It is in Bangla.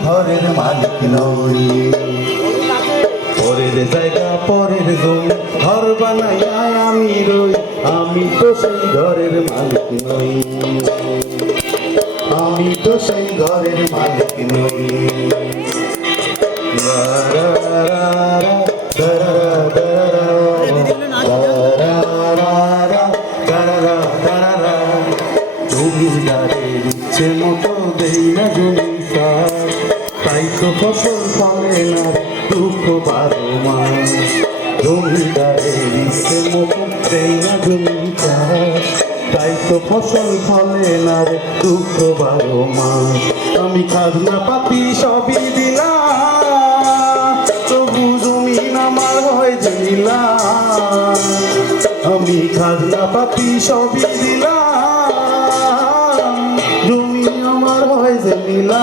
ঘরের মালিক নই, পরের জায়গা পরের জমি ঘর বানাইয়া আমি রই, আমি তো সেই ঘরের মালিক নই, আমি তো সেই ঘরের মালিক নই। জমিদারের ইচ্ছে মতো দেই না জমি চাষ, তাই তো ফসল ফলে না দুঃখ 12 মাস। জমিদারের ইচ্ছে মতো দেই না জমি চাষ, তাই তো ফসল ফলে না দুঃখ 12 মাস। আমি খাজনা পাতি সবই দিলাম, তবু জমিন আমার হয় জমিলা। আমি খাজনা পাতি সবই দিলাম, জমি আমার হয় জমিলা।